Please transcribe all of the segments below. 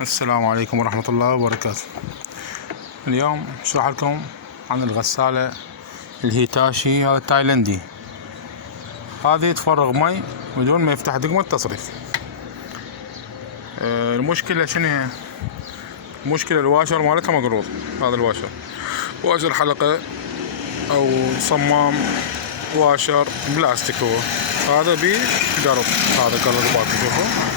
السلام عليكم ورحمة الله وبركاته. اليوم اشرح لكم عن الغسالة الهيتاشي هذا التايلندي. هذه تفرغ مي بدون ما يفتح دقمة تصريف. المشكلة شنو هي؟ المشكلة الواشر مالتها مقروض. هذا الواشر واشر حلقة او صمام واشر بلاستيك. هو هذا بيه قرض، هذا قرض باكو شوفوا.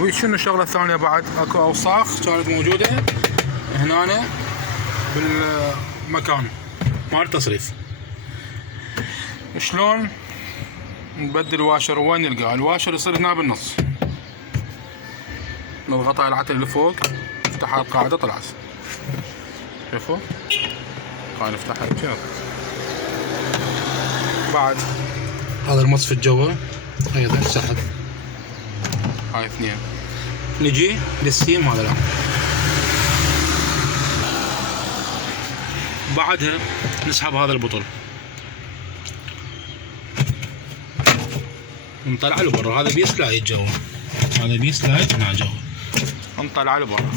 وشنو الشغلة الثانية بعد؟ اكو اوساخ كانت موجودة هنا بالمكان مال التصريف. شلون نبدل الواشر؟ وين نلقاه؟ الواشر يصير هنا بالنص، نضغط على العتل اللي فوق، نفتح القاعدة طلعت. شوفوا خلينا نفتحها كذا. بعد هذا المصفى الجوا ايضا سحب، هاي اثنين. نجي للسيم هذا الان. بعدها نسحب هذا البطل نطلع له برا. هذا بيسلايد جوا، هذا بيسلايد هنا جوا، نطلع له برا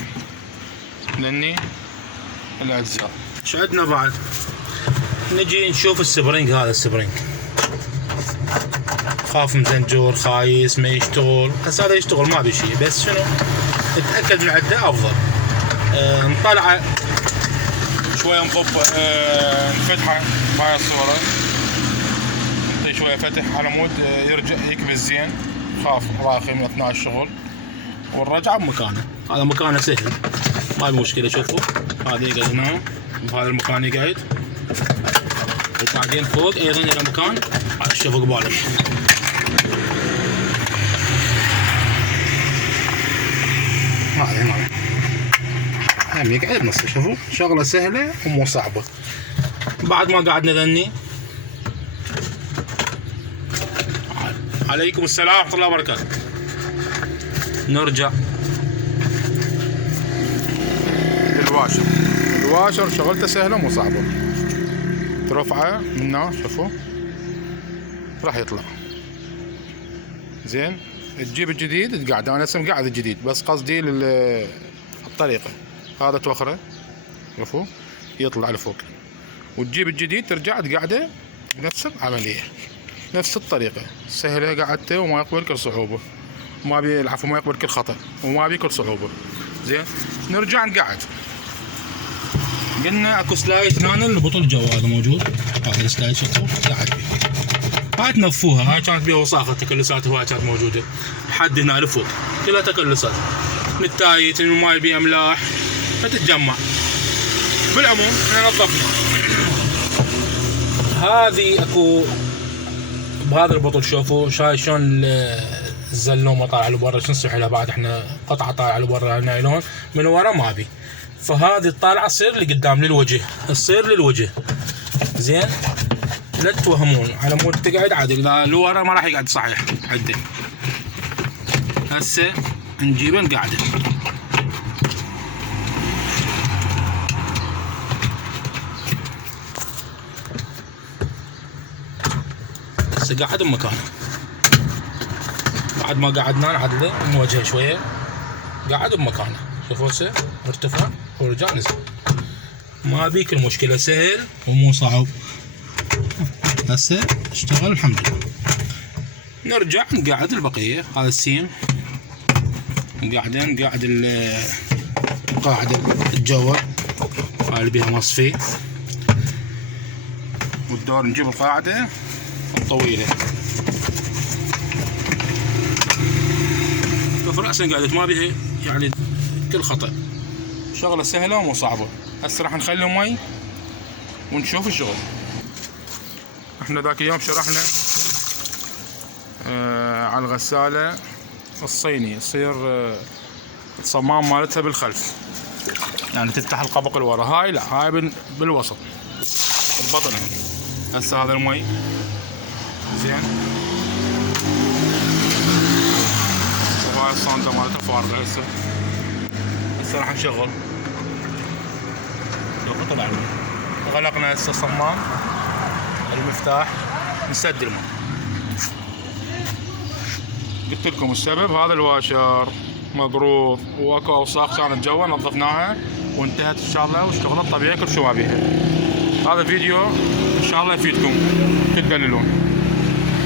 لاني الاجزاء. ايش عندنا بعد؟ نجي نشوف السبرينج. هذا السبرينج خاف مزنجور خايس ما يشتغل. هسه هذا يشتغل ما بشي، بس شنو نتاكد من عده افضل. نطلعه شويه، نضب نفتحه مع الصوره، نعطيه شويه فتح على مود يرجع يكبس زين، خاف راخي من اثناء الشغل. والرجعه بمكانه. هذا مكانه سهل ما في مشكله. شوفوا هذا يقعد هنا بهذا المكان يقعد، وبعدين فوق ايضا الى مكان شوفوا قباله. هذا هنا هم يقعد بنصه. شوفوا شغله سهله ومو صعبه. بعد ما قعدنا ذني، عليكم السلام ورحمه الله وبركاته. نرجع للواشر. الواشر شغلته سهله مو صعبه. ترفعه من هنا شوفوا راح يطلع زين. تجيب الجديد تقعد. انا هسه مقعد الجديد، بس قصدي الطريقه. هذا توخره شوفوا يطلع لفوق، وتجيب الجديد ترجع تقعده بنفس العمليه، نفس الطريقه سهله. قعدته وما يقبل كل صعوبه، ما بي العفو ما يقبل كل خطا، وما بي كل صعوبه. زين نرجع نقعد. قلنا اكو سلايد هنا البطل جوا هذا موجود. هذا السلايد شوفوا قاعد بيه. هاي تنظفوها، هاي كانت بيها وساخه تكلسات هواي كانت موجوده حد هنا لفوق، كلها تكلسات من التايت من الماي بيها ملاح فتتجمع. بالعموم احنا نظفنا. هذه اكو بهذا البطل شوفوا شلون الزلومه طالعه لبرا. شو نصيح لها بعد؟ احنا قطعه طالعه لبرا نايلون من ورا ما بي، فهذه الطالعه تصير لقدام للوجه، تصير للوجه. زين لا تتوهمون على مود تقعد عادي، اذا لورا ما راح يقعد صحيح عدل. هسه نجيبه نقعده. هسه قاعد بمكانه. بعد ما قعدنا نعدله نوجهه شويه، قاعد بمكانه. شوفوا هسه ارتفع ورجع نزل، ما بيك المشكله، سهل ومو صعب. هسه اشتغل الحمد لله. نرجع نقعد البقيه. هذا السيم قاعدين نقعد القاعده الجوا هاي اللي بيها مصفي، والدور نجيب القاعده الطويله. شوف راسا قاعدة ما بيها يعني كل خطأ. شغله سهله ومو صعبه. هسه راح نخلي مي ونشوف الشغل. احنا ذاك اليوم شرحنا على الغسالة الصيني، يصير الصمام مالتها بالخلف، يعني تفتح القبق الورا. هاي لا، هاي بالوسط البطن. هسه هذا المي زين، وهاي الصندة مالتها فارغة. هسه راح نشغل. لو طلع غلقنا هسه الصمام المفتاح، نسد الماء. قلت لكم السبب هذا الواشر. مبروك. واكو اوساخ كانت جوا نظفناها وانتهت ان شاء الله واشتغلت طبيعي كل شو ما بيها. هذا فيديو ان شاء الله يفيدكم تتدللون.